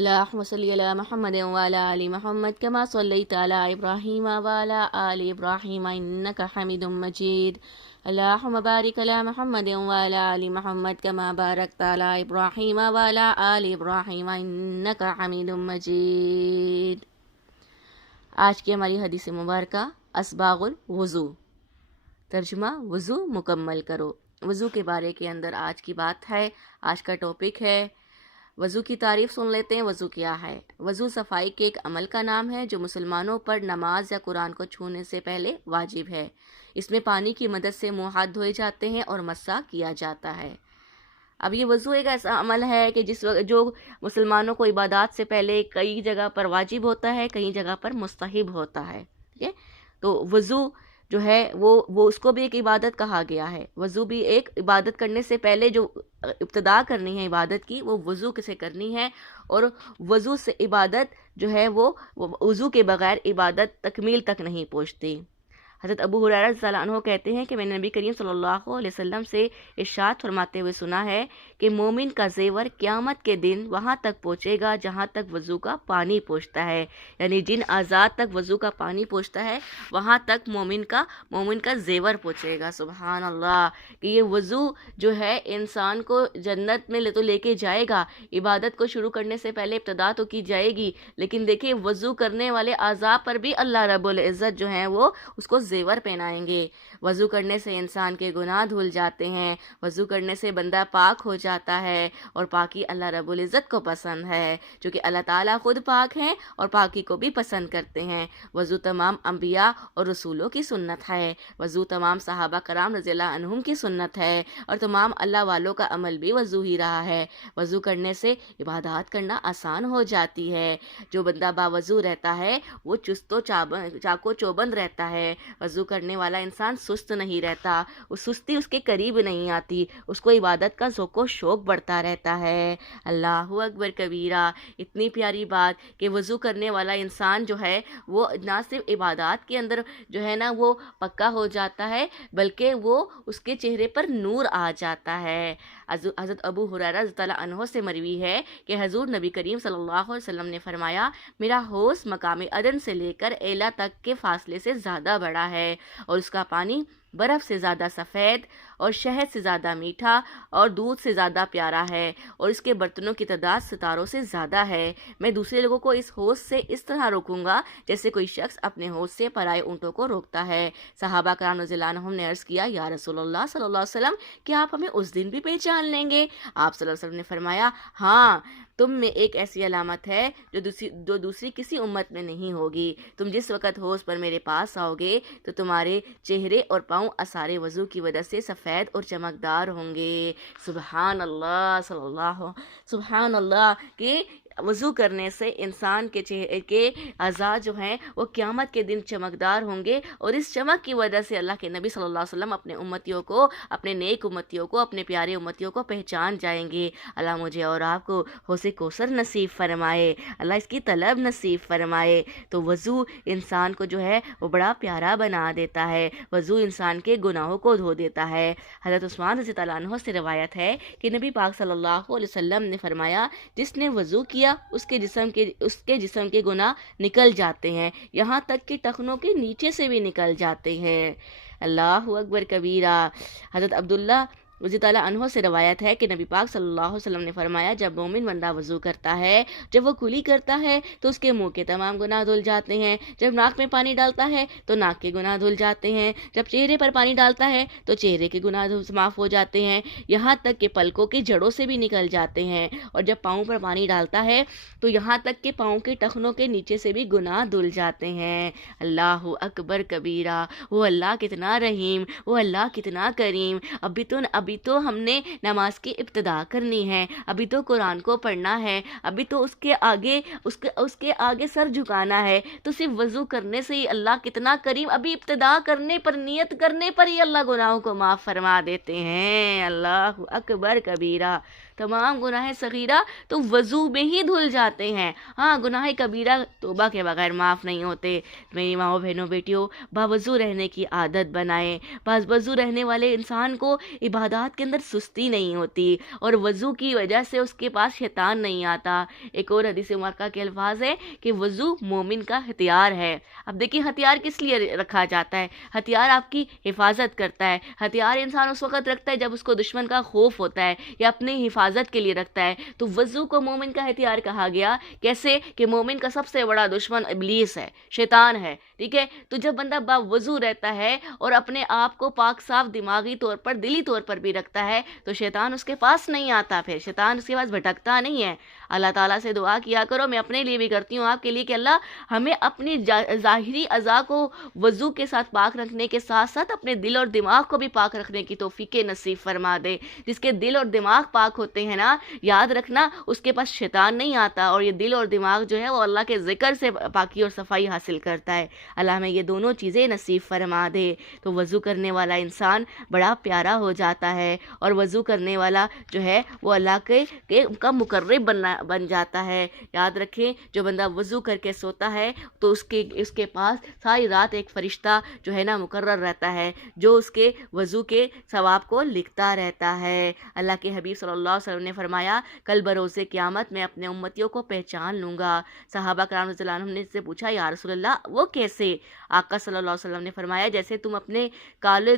اللهم صل على محمد وعلى آل محمد كما صليت على إبراهيم وعلى آل إبراهيم إنك حميد مجيد. اللهم بارك على محمد وعلى آل محمد كما باركت على إبراهيم وعلى آل إبراهيم إنك حميد مجيد. آج کی ہماری حدیث مبارکہ اسباغ الوضو، ترجمہ وضو مکمل کرو. وضو کے بارے کے اندر آج کی بات ہے، آج کا ٹاپک ہے. وضو کی تعریف سن لیتے ہیں. وضو کیا ہے؟ وضو صفائی کے ایک عمل کا نام ہے جو مسلمانوں پر نماز یا قرآن کو چھونے سے پہلے واجب ہے. اس میں پانی کی مدد سے منہ ہاتھ دھوئے جاتے ہیں اور مسح کیا جاتا ہے. اب یہ وضو ایک ایسا عمل ہے کہ جو مسلمانوں کو عبادات سے پہلے کئی جگہ پر واجب ہوتا ہے، کئی جگہ پر مستحب ہوتا ہے. ٹھیک ہے، تو وضو جو ہے وہ اس کو بھی ایک عبادت کہا گیا ہے. وضو بھی ایک عبادت کرنے سے پہلے جو ابتدا کرنی ہے عبادت کی، وہ وضو سے کرنی ہے. اور وضو سے عبادت جو ہے وہ وضو کے بغیر عبادت تکمیل تک نہیں پہنچتی. حضرت ابو ہریرہ رضی اللہ عنہ کہتے ہیں کہ میں نے نبی کریم صلی اللہ علیہ وسلم سے ارشاد فرماتے ہوئے سنا ہے کہ مومن کا زیور قیامت کے دن وہاں تک پہنچے گا جہاں تک وضو کا پانی پہنچتا ہے. یعنی جن اعضاء تک وضو کا پانی پہنچتا ہے وہاں تک مومن کا زیور پہنچے گا. سبحان اللہ، کہ یہ وضو جو ہے انسان کو جنت میں تو لے کے جائے گا. عبادت کو شروع کرنے سے پہلے ابتدا تو کی جائے گی، لیکن دیکھیں وضو کرنے والے اعضاء پر بھی اللہ رب العزت جو ہیں وہ اس کو زیور پہنائیں گے. وضو کرنے سے انسان کے گناہ دھل جاتے ہیں. وضو کرنے سے بندہ پاک ہو جاتا ہے، اور پاکی اللہ رب العزت کو پسند ہے، جو کہ اللہ تعالیٰ خود پاک ہیں اور پاکی کو بھی پسند کرتے ہیں. وضو تمام انبیاء اور رسولوں کی سنت ہے. وضو تمام صحابہ کرام رضی اللہ عنہم کی سنت ہے، اور تمام اللہ والوں کا عمل بھی وضو ہی رہا ہے. وضو کرنے سے عبادات کرنا آسان ہو جاتی ہے. جو بندہ باوضو رہتا ہے وہ چست و چاقو چوبند رہتا ہے. وضو کرنے والا انسان سست نہیں رہتا، وہ سستی اس کے قریب نہیں آتی، اس کو عبادت کا ذوق و شوق بڑھتا رہتا ہے. اللہ اکبر کبیرہ. اتنی پیاری بات کہ وضو کرنے والا انسان جو ہے وہ نہ صرف عبادات کے اندر جو ہے نا وہ پکا ہو جاتا ہے، بلکہ وہ اس کے چہرے پر نور آ جاتا ہے. حضرت ابو ہریرہ رضی اللہ عنہ سے مروی ہے کہ حضور نبی کریم صلی اللہ علیہ وسلم نے فرمایا، میرا حوض مقام عدن سے لے کر ایلا تک کے فاصلے سے زیادہ بڑا ہے، اور اس کا پانی برف سے زیادہ سفید اور شہد سے زیادہ میٹھا اور دودھ سے زیادہ پیارا ہے، اور اس کے برتنوں کی تعداد ستاروں سے زیادہ ہے. میں دوسرے لوگوں کو اس حوض سے اس طرح روکوں گا جیسے کوئی شخص اپنے حوض سے پرائے اونٹوں کو روکتا ہے. صحابہ کرام رضی اللہ عنہم نے عرض کیا، یا رسول اللہ صلی اللہ علیہ وسلم، کیا آپ ہمیں اس دن بھی پہچان لیں گے؟ آپ صلی اللہ علیہ وسلم نے فرمایا، ہاں، تم میں ایک ایسی علامت ہے جو دوسری کسی امت میں نہیں ہوگی. تم جس وقت حوض پر میرے پاس آؤ گے تو تمہارے چہرے اور پاؤں اثار وضو کی وجہ سے سفید اور چمکدار ہوں گے. سبحان اللہ، صلی اللہ، سبحان اللہ. کہ وضو کرنے سے انسان کے چہرے کے اعضاء جو ہیں وہ قیامت کے دن چمکدار ہوں گے، اور اس چمک کی وجہ سے اللہ کے نبی صلی اللہ علیہ وسلم اپنے امتیوں کو، اپنے نیک امتیوں کو، اپنے پیارے امتیوں کو پہچان جائیں گے. اللہ مجھے اور آپ کو حوض کوثر نصیب فرمائے، اللہ اس کی طلب نصیب فرمائے. تو وضو انسان کو جو ہے وہ بڑا پیارا بنا دیتا ہے. وضو انسان کے گناہوں کو دھو دیتا ہے. حضرت عثمان رضی اللہ عنہ سے روایت ہے کہ نبی پاک صلی اللہ علیہ وسلم نے فرمایا، جس نے وضو کیا اس کے جسم کے گناہ نکل جاتے ہیں، یہاں تک کہ ٹخنوں کے نیچے سے بھی نکل جاتے ہیں. اللہ اکبر کبیرہ. حضرت عبداللہ رضی اللہ عنہ سے روایت ہے کہ نبی پاک صلی اللہ علیہ وسلم نے فرمایا، جب مومن بندہ وضو کرتا ہے، جب وہ کلی کرتا ہے تو اس کے منہ کے تمام گناہ دھل جاتے ہیں. جب ناک میں پانی ڈالتا ہے تو ناک کے گناہ دھل جاتے ہیں. جب چہرے پر پانی ڈالتا ہے تو چہرے کے گناہ معاف ہو جاتے ہیں، یہاں تک کہ پلکوں کی جڑوں سے بھی نکل جاتے ہیں. اور جب پاؤں پر پانی ڈالتا ہے تو یہاں تک کہ پاؤں کے ٹخنوں کے نیچے سے بھی گناہ دھل جاتے ہیں. اللہ اکبر کبیرہ. وہ اللہ کتنا رحیم، وہ اللہ کتنا کریم. ابھی تو ہم نے نماز کی ابتدا کرنی ہے، ابھی تو قرآن کو پڑھنا ہے، ابھی تو اس کے آگے سر جھکانا ہے. تو صرف وضو کرنے سے ہی اللہ کتنا کریم، ابھی ابتدا کرنے پر، نیت کرنے پر ہی اللہ گناہوں کو معاف فرما دیتے ہیں. اللہ اکبر کبیرہ. تمام گناہ صغیرہ تو وضو میں ہی دھل جاتے ہیں. ہاں، گناہ کبیرہ توبہ کے بغیر معاف نہیں ہوتے. میری ماؤں بہنوں بیٹیوں، باوضو رہنے کی عادت بنائیں. باوضو رہنے والے انسان کو عبادات عبادات کے اندر سستی نہیں ہوتی، اور وضو کی وجہ سے اس کے پاس شیطان نہیں آتا۔ ایک اور حدیث مبارکہ کے الفاظ ہے کہ وضو مومن کا ہتھیار ہے۔ اب دیکھیے ہتھیار کس لیے رکھا جاتا ہے؟ ہتھیار آپ کی حفاظت کرتا ہے۔ ہتھیار انسان اس وقت رکھتا ہے جب اس کو دشمن کا خوف ہوتا ہے یا اپنی حفاظت کے لیے رکھتا ہے۔ تو وضو کو مومن کا ہتھیار کہا گیا۔ کیسے؟ کہ مومن کا سب سے بڑا دشمن ابلیس ہے، شیطان ہے، ٹھیک ہے؟ تو جب بندہ باوضو رہتا ہے اور اپنے آپ کو پاک صاف دماغی طور پر، دلی طور پر بھی رکھتا ہے، تو شیطان اس کے پاس نہیں آتا، پھر شیطان اس کے پاس بھٹکتا نہیں ہے۔ اللہ تعالیٰ سے دعا کیا کرو، میں اپنے لیے بھی کرتی ہوں، آپ کے لیے، کہ اللہ ہمیں اپنی ظاہری اعضاء کو وضو کے ساتھ پاک رکھنے کے ساتھ ساتھ اپنے دل اور دماغ کو بھی پاک رکھنے کی توفیق نصیب فرما دے۔ جس کے دل اور دماغ پاک ہوتے ہیں نا، یاد رکھنا اس کے پاس شیطان نہیں آتا، اور یہ دل اور دماغ جو ہے وہ اللہ کے ذکر سے پاکی اور صفائی حاصل کرتا ہے۔ اللہ ہمیں یہ دونوں چیزیں نصیب فرما دے۔ تو وضو کرنے والا انسان بڑا پیارا ہو جاتا ہے، اور وضو کرنے والا جو ہے وہ اللہ کے کا مقرب بن جاتا ہے۔ یاد رکھیں، جو بندہ وضو کر کے سوتا ہے تو اس کے پاس ساری رات ایک فرشتہ جو ہے نا مقرر رہتا ہے، جو اس کے وضو کے ثواب کو لکھتا رہتا ہے۔ اللہ کے حبیب صلی اللہ علیہ وسلم نے فرمایا، کل بروز قیامت میں اپنے امتیوں کو پہچان لوں گا۔ صحابہ کرام رضی اللہ عنہم نے اس سے پوچھا، یا رسول اللہ وہ کیسے؟ آقا صلی اللہ علیہ وسلم نے فرمایا، جیسے تم اپنے گھالے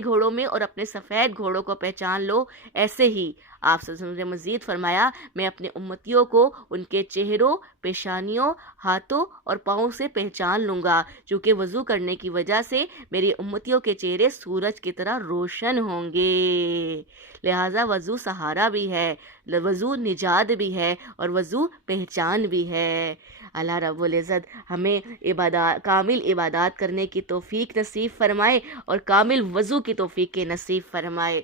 گھوڑوں میں اور اپنے سفید گھوڑوں کو پہچان لو، ایسے ہی آپ صلی اللہ علیہ وسلم نے مزید فرمایا، میں اپنے امتیوں کو ان کے چہروں، پیشانیوں، ہاتھوں اور پاؤں سے پہچان لوں گا، چونکہ وضو کرنے کی وجہ سے میری امتیوں کے چہرے سورج کی طرح روشن ہوں گے۔ لہٰذا وضو سہارا بھی ہے، وضو نجات بھی ہے، اور وضو پہچان بھی ہے۔ اللہ رب العزت ہمیں کامل عبادات کرنے کی توفیق نصیب فرمائے، اور کامل وضو کی توفیق نصیب فرمائے۔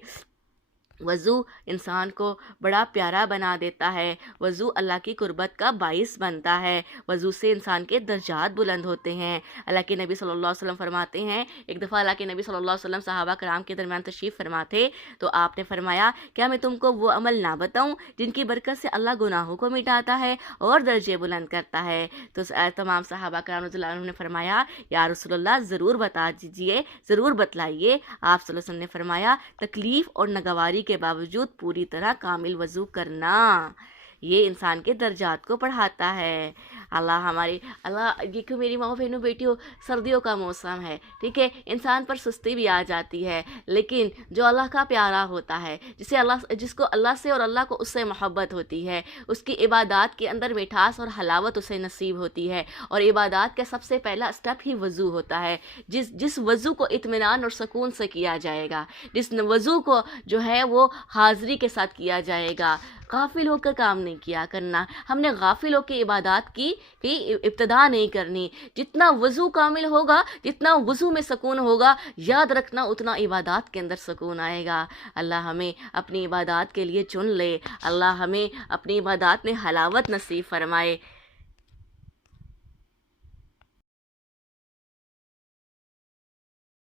وضو انسان کو بڑا پیارا بنا دیتا ہے، وضو اللہ کی قربت کا باعث بنتا ہے، وضو سے انسان کے درجات بلند ہوتے ہیں۔ اللہ کے نبی صلی اللہ علیہ وسلم فرماتے ہیں، ایک دفعہ اللہ کے نبی صلی اللہ علیہ وسلم صحابہ کرام کے درمیان تشریف فرما تھے، تو آپ نے فرمایا، کیا میں تم کو وہ عمل نہ بتاؤں جن کی برکت سے اللہ گناہوں کو مٹاتا ہے اور درجے بلند کرتا ہے؟ تو تمام صحابہ کرام رضی اللہ عنہم نے فرمایا، یا رسول اللہ ضرور بتا دیجئے، ضرور بتلائیے۔ آپ صلی اللہ علیہ وسلم نے فرمایا، تکلیف اور ناگواری کے باوجود پوری طرح کامل وضو کرنا، یہ انسان کے درجات کو بڑھاتا ہے۔ دیکھو میری ماں بہنوں بیٹیوں، سردیوں کا موسم ہے، ٹھیک ہے، انسان پر سستی بھی آ جاتی ہے، لیکن جو اللہ کا پیارا ہوتا ہے، جس کو اللہ سے اور اللہ کو اس سے محبت ہوتی ہے، اس کی عبادات کے اندر مٹھاس اور حلاوت اسے نصیب ہوتی ہے، اور عبادات کا سب سے پہلا اسٹیپ ہی وضو ہوتا ہے۔ جس وضو کو اطمینان اور سکون سے کیا جائے گا، جس وضو کو جو ہے وہ حاضری کے ساتھ کیا جائے گا، غافل ہو کر کام نہیں کیا کرنا، ہم نے غافل ہو کے عبادات کی ابتدا نہیں کرنی۔ جتنا وضو کامل ہوگا، جتنا وضو میں سکون ہوگا، یاد رکھنا اتنا عبادات کے اندر سکون آئے گا۔ اللہ ہمیں اپنی عبادات کے لیے چن لے، اللہ ہمیں اپنی عبادات میں حلاوت نصیب فرمائے۔